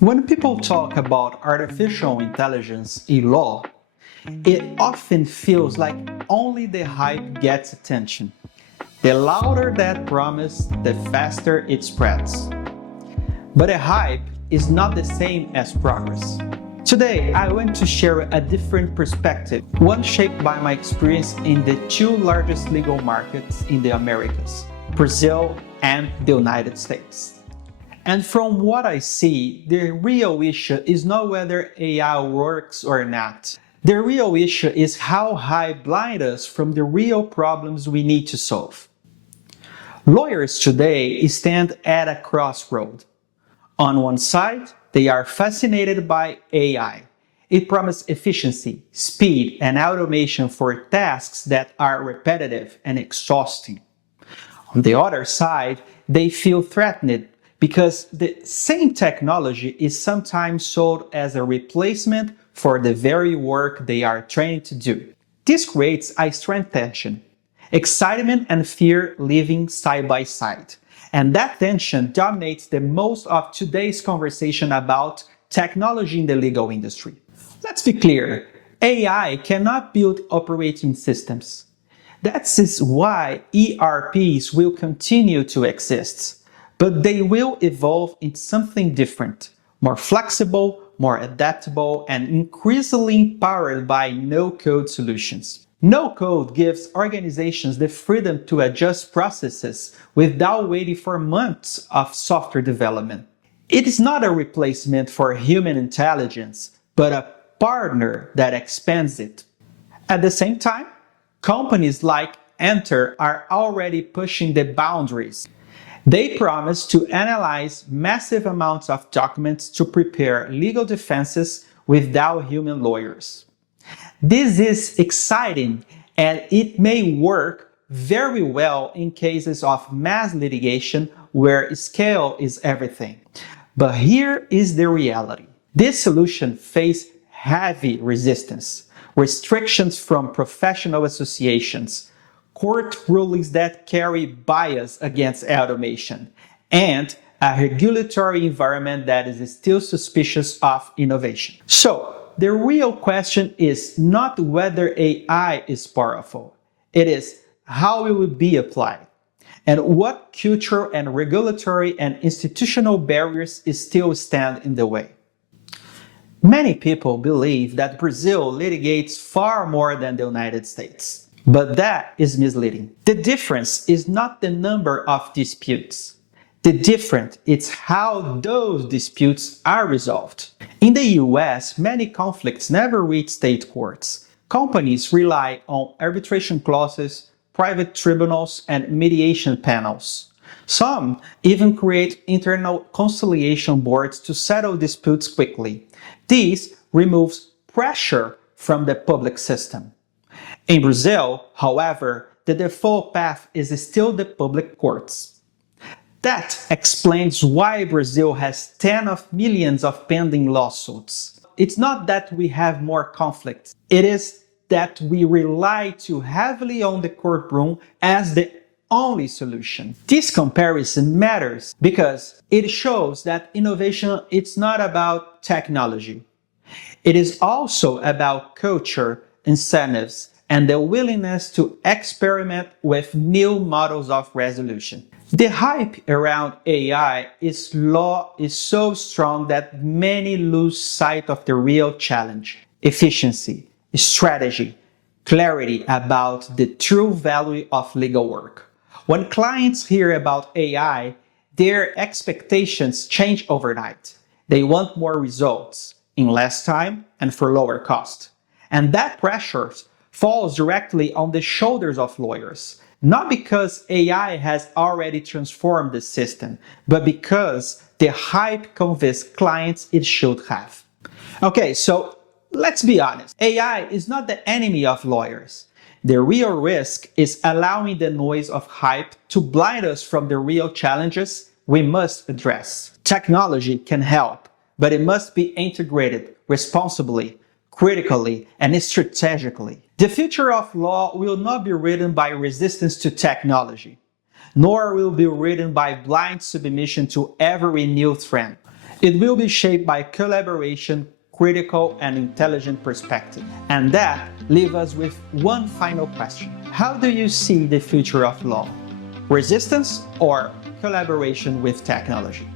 When people talk about artificial intelligence in law, it often feels like only the hype gets attention. The louder that promise, the faster it spreads. But a hype is not the same as progress. Today, I want to share a different perspective, one shaped by my experience in the two largest legal markets in the Americas, Brazil and the United States. And from what I see, the real issue is not whether AI works or not. The real issue is how hype blinds us from the real problems we need to solve. Lawyers today stand at a crossroad. On one side, they are fascinated by AI. It promises efficiency, speed, and automation for tasks that are repetitive and exhausting. On the other side, they feel threatened because the same technology is sometimes sold as a replacement for the very work they are trained to do. This creates a strange tension, excitement and fear living side by side. And that tension dominates the most of today's conversation about technology in the legal industry. Let's be clear, AI cannot build operating systems. That is why ERPs will continue to exist. But they will evolve into something different, more flexible, more adaptable, and increasingly powered by no-code solutions. No-code gives organizations the freedom to adjust processes without waiting for months of software development. It is not a replacement for human intelligence, but a partner that expands it. At the same time, companies like Enter are already pushing the boundaries. They promise to analyze massive amounts of documents to prepare legal defenses without human lawyers. This is exciting and it may work very well in cases of mass litigation where scale is everything. But here is the reality. This solution faces heavy resistance, restrictions from professional associations, court rulings that carry bias against automation, and a regulatory environment that is still suspicious of innovation. So, the real question is not whether AI is powerful, it is how it will be applied, and what cultural and regulatory and institutional barriers still stand in the way. Many people believe that Brazil litigates far more than the United States. But that is misleading. The difference is not the number of disputes. The difference is how those disputes are resolved. In the US, many conflicts never reach state courts. Companies rely on arbitration clauses, private tribunals, and mediation panels. Some even create internal conciliation boards to settle disputes quickly. This removes pressure from the public system. In Brazil, however, the default path is still the public courts. That explains why Brazil has tens of millions of pending lawsuits. It's not that we have more conflicts, it is that we rely too heavily on the courtroom as the only solution. This comparison matters because it shows that innovation is not about technology. It is also about culture, incentives, and the willingness to experiment with new models of resolution. The hype around AI is so strong that many lose sight of the real challenge: efficiency, strategy, clarity about the true value of legal work. When clients hear about AI, their expectations change overnight. They want more results in less time and for lower cost. And that pressure falls directly on the shoulders of lawyers, not because AI has already transformed the system, but because the hype convinced clients it should have. Okay, so let's be honest. AI is not the enemy of lawyers. The real risk is allowing the noise of hype to blind us from the real challenges we must address. Technology can help, but it must be integrated responsibly, critically, and strategically. The future of law will not be written by resistance to technology, nor will be written by blind submission to every new trend. It will be shaped by collaboration, critical and intelligent perspective. And that leaves us with one final question. How do you see the future of law? Resistance or collaboration with technology?